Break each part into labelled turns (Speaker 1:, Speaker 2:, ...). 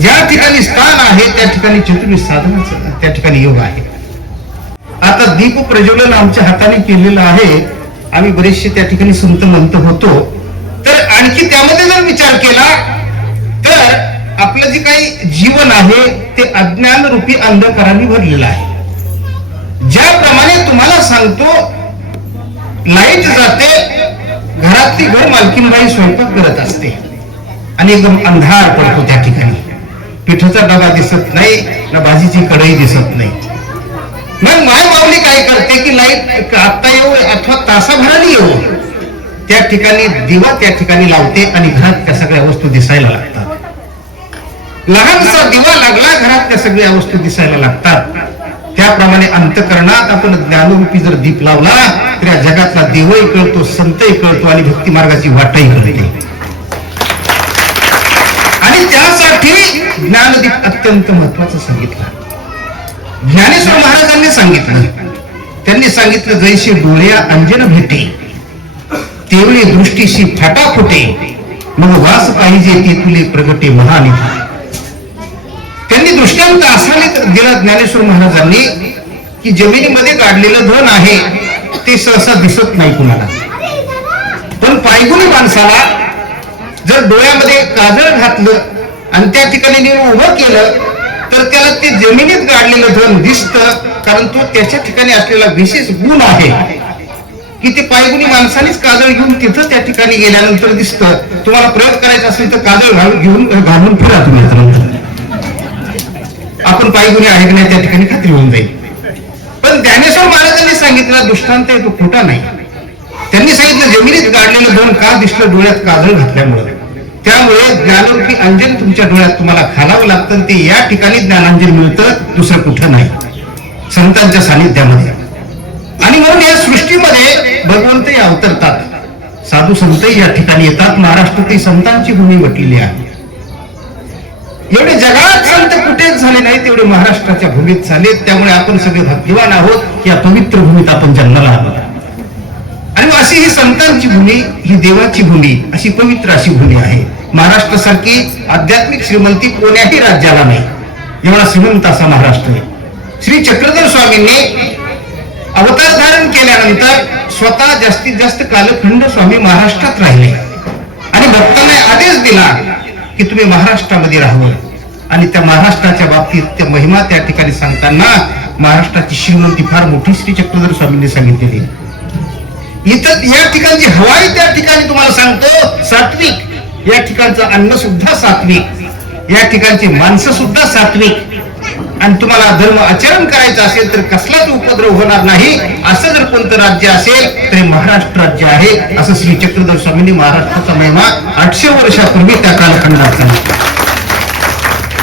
Speaker 1: ज्या ठिकाणी स्थान आहे त्या ठिकाणी चतुर्विध साधनाचं त्या ठिकाणी योग आहे. आता दीप प्रज्वलन आमच्या हाताने केलेलं आहे. आम्ही बरेचसे त्या ठिकाणी संत मंत होतो. तर आणखी त्यामध्ये जर विचार केला तर आपलं जे काही जीवन आहे ते अज्ञान रूपी अंधकाराने भरलेलं आहे. ज्याप्रमाणे तुम्हाला सांगतो लाइट जाते घरातली घर मालकीनबाई स्वयंपाक करत असते. आणि एकदम अंधार पडतो त्या ठिकाणी. पिठाचा डबा दिसत नाही ना भाजीची कढई दिसत नाही. मग माय बावली काय करते की लाइट आत्ता येऊ अथवा तासाभराने येऊ? त्या ठिकाणी दिवा त्या ठिकाणी लावते आणि घरात त्या सगळ्या वस्तू दिसायला लागतात. लहानसा दिवा लागला घरात त्या सगळ्या वस्तू दिसायला लागतात. त्याप्रमाणे अंतकरणात आपण ज्ञानरूपी जर दीप लावला तर या जगातला देवही कळतो संतही कळतो आणि भक्ती मार्गाची वाटही कळते अत्यंत महत्वाचं सांगितलं. ज्ञानेश्वर महाराजांनी सांगितलं. त्यांनी सांगितलं जैसे डोळ्या अंजन भेटे तेवढी दृष्टीशी फाटा फुटे मग वास पाहिजे ते तुले प्रगटे महानिधी त्यांनी दृष्टांत असा दिला ज्ञानेश्वर महाराजांनी की जमिनीमध्ये काढलेलं धन आहे ते सहसा दिसत नाही कुणाला. पण पायगुणी माणसाला जर डोळ्यामध्ये काजळ घातलं आणि त्या ठिकाणी नीट उभं केलं तर त्याला ते जमिनीत गाडलेलं धन दिसतं कारण तो त्याच्या ठिकाणी असलेला विशेष गुण आहे. की ते पायगुणी माणसानेच काजळ घेऊन तिथं त्या ठिकाणी गेल्यानंतर दिसतं. तुम्हाला प्रयोग करायचा असेल तर काजळ घालून घेऊन घालून फिरा तुम्ही आपण पायगुणी आहे की नाही त्या ठिकाणी खात्री होऊन जाईल. पण ज्ञानेश्वर महाराजांनी सांगितला दृष्टांत आहे तो खोटा नाही. त्यांनी सांगितलं जमिनीत गाडलेलं धन का दिसलं डोळ्यात काजळ घातल्यामुळं? त्यामुळे ज्ञानरूपी अंजन तुमच्या डोळ्यात तुम्हाला घालावं लागतं ते या ठिकाणी ज्ञानांजन मिळतं दुसरं कुठं नाही. संतांच्या सानिध्यामध्ये. आणि म्हणून या सृष्टीमध्ये भगवंतही अवतरतात. साधू संतही या ठिकाणी येतात. महाराष्ट्रात संतांची भूमी वटलेली आहे. एवढे जगात संत कुठेच झाले नाही तेवढे महाराष्ट्राच्या भूमीत झाले त्यामुळे आपण सगळे भाग्यवान आहोत या पवित्र भूमीत आपण जन्माला आलो. परंतु अशी ही संतांची भूमी ही देवाची भूमी अशी पवित्र अशी भूमी आहे. महाराष्ट्रासारखी आध्यात्मिक श्रीमंती कोण्याही राज्याला नाही. एवढा श्रीमंत असा महाराष्ट्र आहे. श्री चक्रधर स्वामींनी अवतार धारण केल्यानंतर स्वतः जास्तीत जास्त कालखंड स्वामी महाराष्ट्रात राहिले. आणि भक्तांना आदेश दिला की तुम्ही महाराष्ट्रामध्ये राहावं. आणि त्या महाराष्ट्राच्या बाबतीत त्या महिमा त्या ठिकाणी सांगताना महाराष्ट्राची श्रीमंती फार मोठी श्री चक्रधर स्वामींनी सांगितलेली इथं या ठिकाणची हवाई त्या ठिकाणी तुम्हाला सांगतो सात्विक. या ठिकाणचं अन्न सुद्धा सात्विक. या ठिकाणची माणसं सुद्धा सात्विक. आणि तुम्हाला धर्म आचरण करायचं असेल तर कसलाच उपद्रव होणार नाही. असं जर कोणतं राज्य असेल तर हे महाराष्ट्र राज्य आहे. असं श्री चक्रधर स्वामींनी महाराष्ट्राचा महिमा आठशे वर्षापूर्वी त्या कालखंडात सांगितला.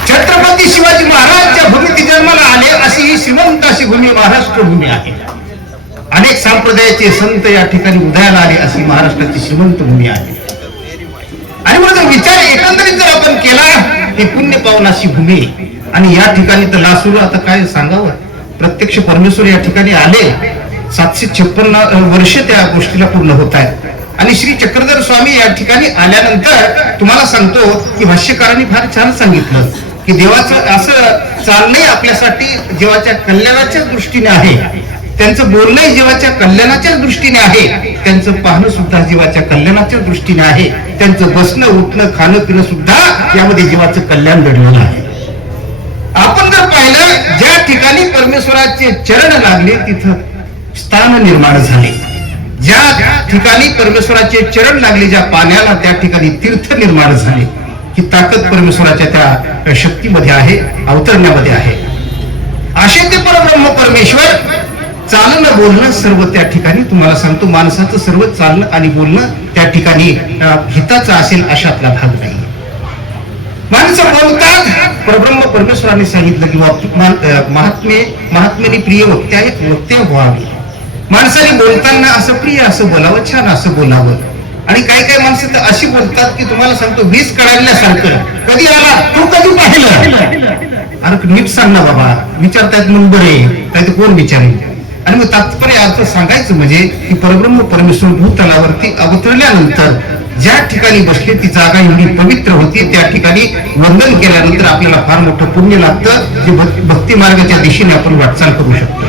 Speaker 1: छत्रपती शिवाजी महाराजच्या भूमीत जन्माला आले अशी ही श्रीमंत अशी भूमी महाराष्ट्र भूमी आहे. अनेक संप्रदायाचे संत या ठिकाणी उदयाला आले अशी महाराष्ट्राची श्रीमंत भूमी आहे. आणि म्हणून विचार एकंदरीत जर आपण केला ते पुण्य पावन अशी भूमी आणि या ठिकाणी तर लासूर आता काय सांगावं? प्रत्यक्ष परमेश्वर या ठिकाणी आले. सातशे छप्पन्न वर्ष त्या गोष्टीला पूर्ण होत आहेत. आणि श्री चक्रधर स्वामी या ठिकाणी आल्यानंतर तुम्हाला सांगतो की भाष्यकारांनी फार छान सांगितलं की देवाचं असं चालणं आपल्यासाठी देवाच्या कल्याणाच्या दृष्टीने आहे. त्यांचं बोलणंही जीवाच्या कल्याणाच्या दृष्टीने आहे. त्यांचं पाहणं सुद्धा जीवाच्या कल्याणाच्या दृष्टीने आहे. त्यांचं बसणं उठणं खाणं पिणं सुद्धा यामध्ये जीवाचं कल्याण घडलेलं आहे. आपण जर पाहिलं ज्या ठिकाणी परमेश्वराचे चरण लागले तिथं स्थान निर्माण झाले. ज्या ठिकाणी परमेश्वराचे चरण लागले ज्या पाण्याला त्या ठिकाणी तीर्थ निर्माण झाले ही ताकद परमेश्वराच्या त्या शक्तीमध्ये आहे अवतरण्यामध्ये आहे. असे ते परब्रह्म परमेश्वर चालणं बोलणं सर्व त्या ठिकाणी तुम्हाला सांगतो. माणसाचं सर्व चालणं आणि बोलणं त्या ठिकाणी अं, हिताचं असेल अशातला भाग नाही. माणसं बोलतात. परब्रह्म परमेश्वराने सांगितलं की महात्मे महात्मेने प्रिय वक्त्या वक्ते व्हावे. माणसाने बोलताना असं प्रिय असं बोलावं छान असं बोलावं. आणि काही काही माणसं तर अशी बोलतात की तुम्हाला सांगतो वीज कळाल्यासारखं कधी आला? तू कधी पाहिलं? अरे नीट सांग ना बाबा. विचारतायत नंबर आहे काय ते कोण विचारेल? आणि मग तात्पर्य अर्थ सांगायचं म्हणजे की परब्रह्म परमेश्वर भूतलावरती अवतरल्यानंतर ज्या ठिकाणी बसले ती जागा एवढी पवित्र होती त्या ठिकाणी वंदन केल्यानंतर आपल्याला फार मोठं पुण्य लागतं जे भक्ती मार्गाच्या दिशेने आपण वाटचाल करू शकतो.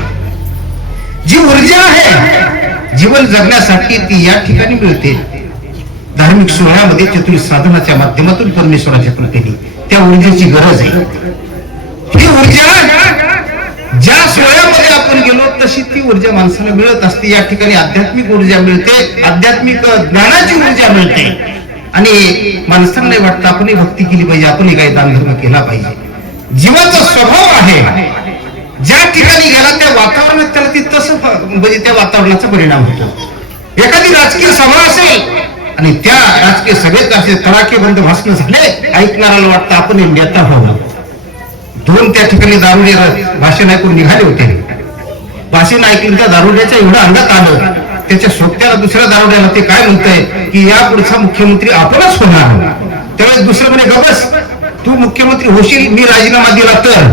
Speaker 1: जी ऊर्जा आहे जीवन जगण्यासाठी ती या ठिकाणी मिळते. धार्मिक सोहळ्यामध्ये चतुर साधनाच्या माध्यमातून परमेश्वराच्या कृपेने त्या ऊर्जेची गरज आहे. ही ऊर्जा ज्या सोहळ्या तशी ती ऊर्जा माणसाला मिळत असते या ठिकाणी आध्यात्मिक ऊर्जा मिळते आध्यात्मिक ज्ञानाची ऊर्जा मिळते. आणि माणसांना वाटतं आपणही भक्ती केली पाहिजे आपण काही दानधर्म केला पाहिजे. जीवाचा स्वभाव आहे. ज्या ठिकाणी गेला त्या वातावरणात त्याला ती तसं म्हणजे त्या वातावरणाचा परिणाम होतो. एखादी राजकीय सभा असेल आणि त्या राजकीय सभेत असे तडाखेबंद भाषण झाले ऐकणाऱ्याला वाटतं आपण हे नेता व्हावं दोन त्या ठिकाणी दारुडे भाषण ऐकून निघाले होते. भाषण ऐकली त्या दारुड्याच्या एवढं अंगात आलं त्याच्या सोबत्याला दुसऱ्या दारुड्याला ते काय म्हणतंय की या पुढचा मुख्यमंत्री आपणच होणार त्यावेळेस दुसरं म्हणे गबस तू मुख्यमंत्री होशील मी राजीनामा दिला तर.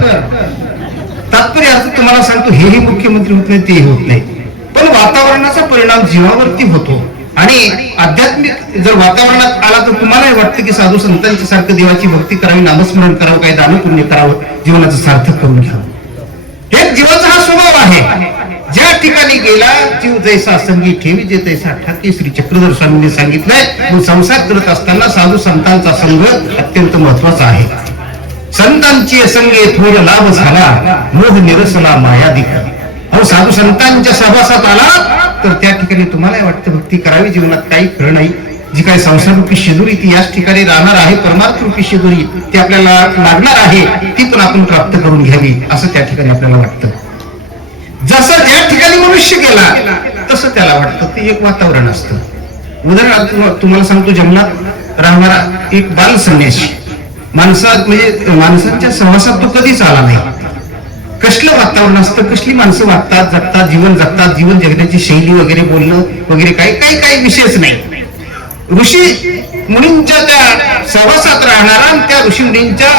Speaker 1: तात्पर्य अर्थ तुम्हाला सांगतो हेही मुख्यमंत्री होत नाही तेही होत नाही. पण वातावरणाचा परिणाम जीवावरती होतो. आणि आध्यात्मिक जर वातावरणात आला तर तुम्हालाही वाटतं की साधू संतांच्या सारखं देवाची भक्ती करावी नामस्मरण करावं काही दान पुण्य करावं जीवनाचं सार्थक करून घ्यावं. हे जीवाचा हा स्वभाव आहे. ज्या ठिकाणी गेला जीव जैसा संगी ठेवी जे तैसा ठाकी श्री चक्रधर स्वामींनी सांगितलंय. मग संसार करत असताना साधू संतांचा संघ अत्यंत महत्त्वाचा आहे. संतांची संगे थोर लाभ झाला मोह निरसला माया मायादिक अहो साधू संतांच्या सहवासात आला तर त्या ठिकाणी तुम्हाला वाटतं भक्ती करावी जीवनात काही खरं नाही. जी काही संसारूपी शिदुरी ती याच ठिकाणी राहणार आहे परमार्थ रूपी शिदुरी ती आपल्याला लागणार आहे ती पण आपण प्राप्त करून घ्यावी असं त्या ठिकाणी आपल्याला वाटतं. जसं ज्या मनुष्य केला तसं त्याला वाटतं. ते एक वातावरण असतं. उदाहरणार्थ तुम्हाला सांगतो जंगलात राहणारा एक बाल संन्यासी माणसात म्हणजे माणसांच्या सहवासात तो कधीच आला नाही. कसलं वातावरण असतं? कसली माणसं वागतात जगतात जीवन जगतात? जीवन जगण्याची शैली वगैरे बोलणं वगैरे काही काही काही विषयच नाही. ऋषी मुनींच्या त्या सहवासात राहणारा त्या ऋषी मुनींच्या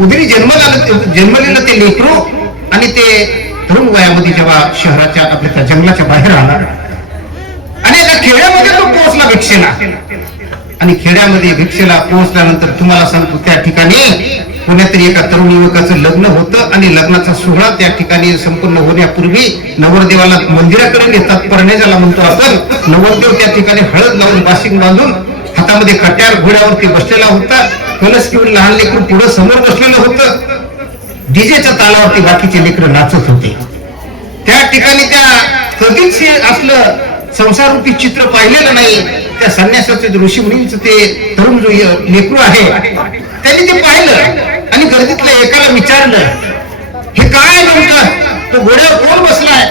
Speaker 1: उदरी जन्मला जन्मलेलं ते लेकरो आणि ते तरुण वयामध्ये जेव्हा शहराच्या आपल्या त्या जंगलाच्या बाहेर आला आणि एका खेड्यामध्ये तो पोहोचला भिक्षेला. आणि खेड्यामध्ये भिक्षेला पोहोचल्यानंतर तुम्हाला सांगतो त्या ठिकाणी पुण्यातरी एका तरुण युवकाचं लग्न होतं आणि लग्नाचा सोहळा त्या ठिकाणी संपूर्ण होण्यापूर्वी नवरदेवाला मंदिराकडे नेतात. परणे ज्याला म्हणतो आपण नवरदेव त्या ठिकाणी हळद लावून बाशिंग बांधून हातामध्ये कट्यार घोड्यावरती बसलेला होता. कलश घेऊन लहान लेकरू पुढं समोर बसलेलं होतं. डीजेच्या तालावरती बाकीचे लेकरं नाचत होते. त्या ठिकाणी त्या कधीच हे असलं संसाररूपी चित्र पाहिलेलं नाही. त्या संन्यासाचे ऋषी मुनींचं ते तरुण जो लेकरू आहे त्यांनी ते पाहिलं आणि गर्दीतल्या एकाला विचारलं हे काय नेमकं? तो घोड्यावर कोण बसलाय?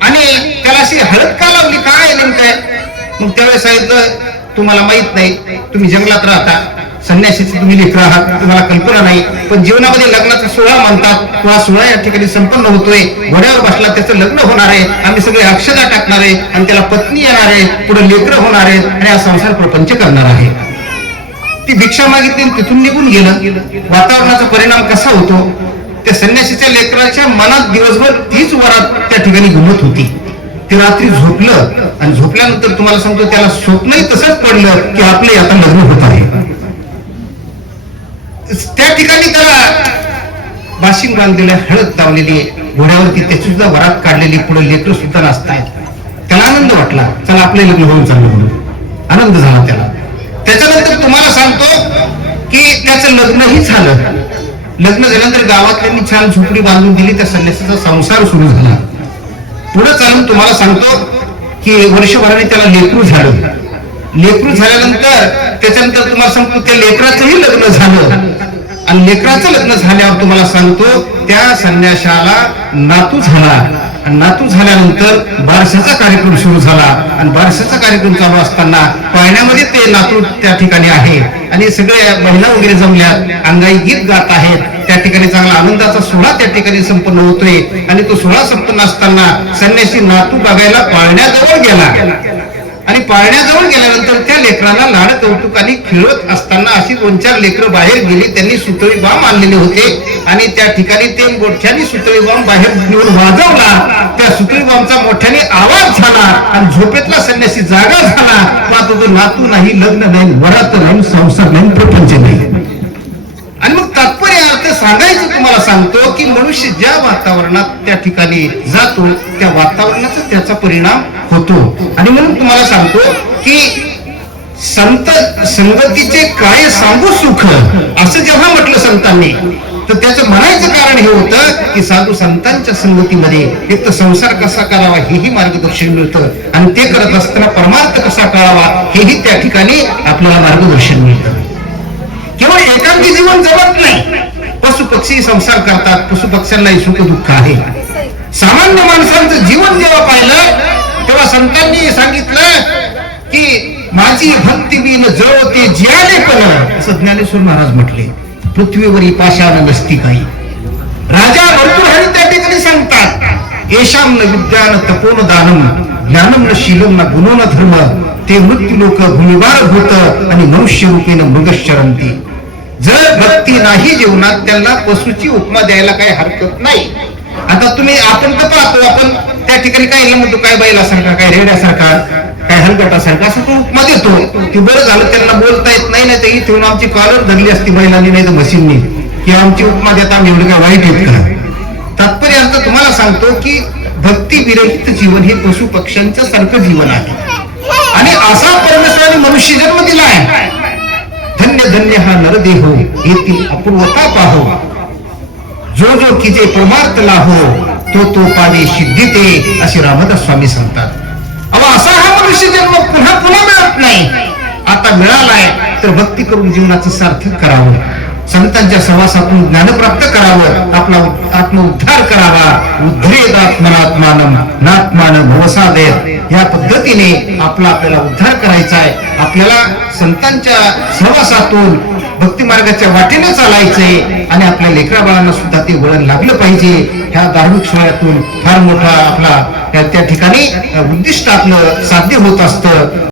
Speaker 1: आणि त्याला अशी हळद का लावली? काय नेमकं मग त्यावेळेस सांगितलं तुम्हाला माहीत नाही तुम्ही जंगलात राहता. संन्यासीचे तुम्ही लेकर आहात तुम्हाला कल्पना नाही. पण जीवनामध्ये लग्नाचा सोहळा मानतात. तो हा सोहळा या ठिकाणी संपन्न होतोय. घोड्यावर बसला त्याचं लग्न होणार आहे. आम्ही सगळे अक्षदा टाकणार आहे. आणि त्याला पत्नी येणार आहे. पुढे लेकर होणार आहेत. आणि हा संसार प्रपंच करणार आहे. ती भिक्षा मागितली तिथून निघून गेलं. वातावरणाचा परिणाम कसा होतो? त्या संन्यासीच्या लेकराच्या मनात दिवसभर तीच वरात त्या ठिकाणी घुमत होती. ते रात्री झोपलं. आणि झोपल्यानंतर तुम्हाला सांगतो त्याला स्वप्नही तसंच पडलं की आपले आता लग्न होत आहे. त्या ठिकाणी त्याला बाशिंग बांधलेल्या हळद लावलेली आहे. घोड्यावरती त्याची सुद्धा वरात काढलेली पुढे लेकर सुद्धा नाचतायत. त्याला आनंद वाटला. चला आपले लग्न होऊन चाललं म्हणून. आनंद झाला त्याला. त्याच्यानंतर तुम्हाला सांगतो की त्याचं लग्नही झालं. लग्न झाल्यानंतर गावातल्यांनी छान झोपडी बांधून दिली. त्या संन्यासाचा संसार सुरू झाला. पुढे चालून तुम्हाला सांगतो की वर्षभराने त्याला लेकरू झालं. लेकरू झाल्यानंतर त्याच्यानंतर तुम्हाला सांगतो त्या लेकराचंही लग्न झालं. आणि लेकराचं लग्न झाल्यावर तुम्हाला सांगतो त्या संन्याशाला नातू झाला. आणि नातू झाल्यानंतर बारशाचा कार्यक्रम सुरू झाला. आणि बारशाचा कार्यक्रम चालू असताना पाळण्यामध्ये ते नातू त्या ठिकाणी आहे. आणि सगळे महिला वगैरे जमल्यात अंगाई गीत गात आहेत. त्या ठिकाणी चांगला आनंदाचा सोहळा त्या ठिकाणी संपन्न होतोय. आणि तो सोहळा संपन्न असताना संन्यासी नातू बघायला पाळण्याजवळ गेला. आणि पाळण्याजवळ गेल्यानंतर त्या लेकराला लाड कौतुकाने खेळत असताना अशी दोन चार लेकरं बाहेर गेली. त्यांनी सुतळी बाम आणलेले होते आणि त्या ठिकाणी ते मोठ्याने सुतळी बाम बाहेर घेऊन वाजवला. त्या सुतळी बामचा मोठ्याने आवाज झाला आणि झोपेतला संन्यासी जागा झाला. मग तो नातू नाही लग्न नाही वरात नाही संसार नाही प्रपंच नाही. आणि मग सांगायचं तुम्हाला सांगतो की मनुष्य ज्या वातावरणात त्या ठिकाणी जातो त्या वातावरणाचा त्याचा परिणाम होतो. आणि म्हणून तुम्हाला सांगतो की संत संगतीचे काय सांगू सुख असं जेव्हा म्हटलं संतांनी तर त्याचं म्हणायचं कारण हे होतं की साधू संतांच्या संगतीमध्ये एक तर संसार कसा करावा हेही मार्गदर्शन मिळतं. आणि ते करत असताना परमार्थ कसा कळावा हेही त्या ठिकाणी आपल्याला मार्गदर्शन मिळतं. केवळ एकांकी जीवन जगत नाही. पशु पक्षी संसार करतात. पशु पक्ष्यांनाही सुख दुःख आहे. सामान्य माणसांचं जीवन जेव्हा पाहिलं तेव्हा संतांनी सांगितलं की माझी भक्ती बिन जळवते जियाले पण. असं ज्ञानेश्वर महाराज म्हटले. पृथ्वीवरी पाषाण नसती काही राजा भरपूर त्या ठिकाणी सांगतात. येशाम न विद्यान तपोन दानम ज्ञानम न शीलम न गुणो न धर्म ते मृत्यू लोक भूमिभार भूत आणि मनुष्य रूपेन मृगश्चरंती जर भक्ती नाही जीवनात त्यांना पशुची उपमा द्यायला काही हरकत नाही. आता तुम्ही आपण तर पाहतो आपण त्या ठिकाणी काय म्हणतो काय बैलासारखा काय रेड्यासारखा काय हलगटासारखा असं तो उपमा देतो. की बरं झालं त्यांना बोलता येत नाही नाही तर इथे येऊन आमची कॉलर धरली असती बैलांनी नाही तर म्हशींनी की आमची उपमा देता आम्ही एवढं काय वाईट येत का? तात्पर्य अर्थ तुम्हाला सांगतो की भक्ती विरहित जीवन हे पशु पक्ष्यांचं सारखं जीवन आहे. आणि असा परमेश्वराने मनुष्य जन्म दिला आहे. धन्य धन्य हा नरदेह हो, येथील अपूर्वता पाहो. जो जो किजे परमार्थ लाहो तो तो पावे सिद्धीते असे रामदास स्वामी सांगतात. अवा असा हा मनुष्य जन्म पुन्हा पुन्हा मिळत नाही. आता मिळालाय तर भक्ती करून जीवनाचं सार्थक करावं. संतांच्या सहवासातून ज्ञान प्राप्त करावं. आपला आत्मउद्धार करावा. उद्धरेत आत्मनात्मानम नात्मान भवसादेत या पद्धतीने आपला आपल्याला उद्धार करायचा आहे. आपल्याला संतांच्या सहवासातून भक्ती मार्गाच्या वाटेने चालायचंय आणि आपल्या लेकरा बाळांना सुद्धा ते वळण लागलं पाहिजे. ह्या धार्मिक सोहळ्यातून फार मोठा आपला त्या त्या ठिकाणी उद्दिष्ट आपलं साध्य होत असतं.